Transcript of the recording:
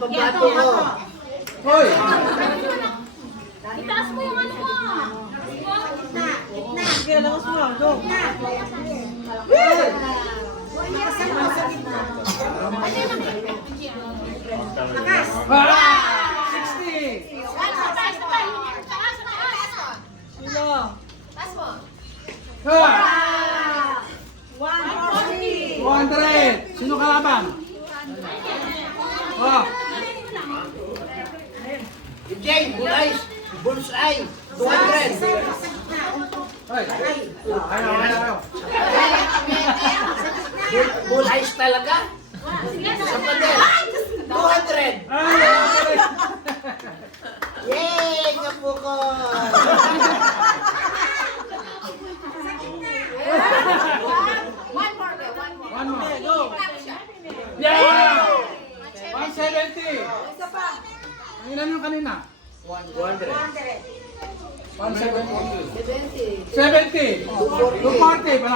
pambato ko. Hoy! Itaas mo yung ano mo. Sige, lakas mo. Go. Ah! 60! Sino? Ah! 140. 200! Sino kalaban? Oh! Jay, bullseye, 200. Hoy! Ayaw! Bullseye talaga? Sa pader, 200. Ay! Yay! Kapo ko! One more. One more. Okay, go. Yeah! 170! Ang ilan yung kanina? 200. 170. 70! 240!